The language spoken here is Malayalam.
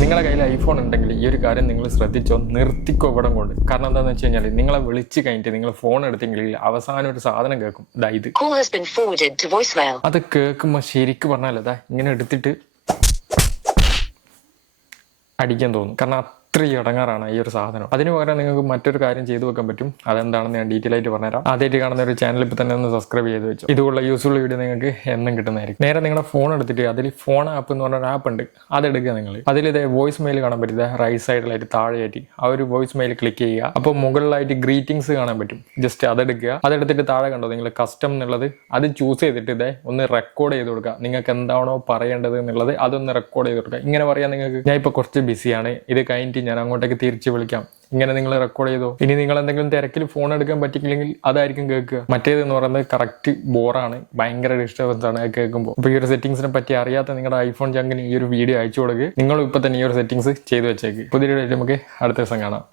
നിങ്ങളുടെ കയ്യിൽ ഐഫോൺ ഉണ്ടെങ്കിൽ ഈ ഒരു കാര്യം നിങ്ങൾ ശ്രദ്ധിച്ചോ, നിർത്തിക്കോ ഇവിടെ കൊണ്ട്. കാരണം എന്താണെന്ന് വെച്ച് കഴിഞ്ഞാൽ നിങ്ങളെ വിളിച്ച് കഴിഞ്ഞിട്ട് നിങ്ങൾ ഫോൺ എടുത്തെങ്കിൽ അവസാനം ഒരു സാധനം കേൾക്കും, ഇത്. അത് കേൾക്കുമ്പോൾ ശരിക്കും പറഞ്ഞാൽ ഇങ്ങനെ എടുത്തിട്ട് അടിക്കാൻ തോന്നും. കാരണം അത്രയും ഇടങ്ങാറാണ് ഈ ഒരു സാധനം. അതിന് പകരം നിങ്ങൾക്ക് മറ്റൊരു കാര്യം ചെയ്തു വെക്കാൻ പറ്റും. അതെന്താണെന്ന് ഞാൻ ഡീറ്റെയിൽ ആയിട്ട് പറഞ്ഞുതരാം. ആദ്യമായിട്ട് കാണുന്ന ഒരു ചാനൽ ഇപ്പോൾ തന്നെ ഒന്ന് സബ്സ്ക്രൈബ് ചെയ്ത് വെച്ചു. ഇതുപോലുള്ള യൂസ്ഫുൾ വീഡിയോ നിങ്ങൾക്ക് എന്നും കിട്ടുന്നതായിരിക്കും. നേരെ നിങ്ങളുടെ ഫോൺ എടുത്തിട്ട് അതിൽ ഫോൺ ആപ്പ് എന്ന് പറഞ്ഞ ഒരു ആപ്പ് ഉണ്ട്, അതെടുക്കുക നിങ്ങൾ. അതിൽ ഇതേ വോയിസ് മെയിൽ കാണാൻ പറ്റും. റൈറ്റ് സൈഡിലായിട്ട് താഴെയായിട്ട് ആ ഒരു വോയിസ് മെയിൽ ക്ലിക്ക് ചെയ്യുക. അപ്പോൾ മുകളിലായിട്ട് ഗ്രീറ്റിംഗ്സ് കാണാൻ പറ്റും. ജസ്റ്റ് അതെടുക്കുക. അതെടുത്തിട്ട് താഴെ കണ്ടോ നിങ്ങൾ കസ്റ്റം എന്നുള്ളത്, അത് ചൂസ് ചെയ്തിട്ട് ഒന്ന് റെക്കോർഡ് ചെയ്ത് കൊടുക്കുക. നിങ്ങൾക്ക് എന്താണോ പറയേണ്ടത് എന്നുള്ളത് അതൊന്ന് റെക്കോർഡ് ചെയ്ത് കൊടുക്കുക. ഇങ്ങനെ പറയാൻ നിങ്ങൾക്ക്, ഞാൻ ഇപ്പോൾ കുറച്ച് ബിസിയാണ്, ഇത് കഴിഞ്ഞിട്ട് ഞാൻ അങ്ങോട്ടേക്ക് തിരിച്ച് വിളിക്കാം, ഇങ്ങനെ നിങ്ങൾ റെക്കോർഡ് ചെയ്തോ. ഇനി നിങ്ങൾ എന്തെങ്കിലും തിരക്കിൽ ഫോൺ എടുക്കാൻ പറ്റില്ലെങ്കിൽ അതായിരിക്കും കേൾക്കുക. മറ്റേതെന്ന് പറയുന്നത് കറക്റ്റ് ബോറാണ്, ഭയങ്കര ഡിസ്റ്റർബൻസ് ആണ് കേൾക്കുമ്പോൾ. അപ്പോൾ ഈ ഒരു സെറ്റിംഗ്സിനെ പറ്റി അറിയാത്ത നിങ്ങളുടെ ഐഫോൺ ജങ്കിന് ഈ ഒരു വീഡിയോ അയച്ചു കൊടുക്കുക. നിങ്ങളും ഇപ്പൊ തന്നെ ഈ ഒരു സെറ്റിംഗ്സ് ചെയ്തു വെച്ചേക്ക്. പുതിയ വീഡിയോ നമുക്ക് അടുത്ത ദിവസം കാണാം.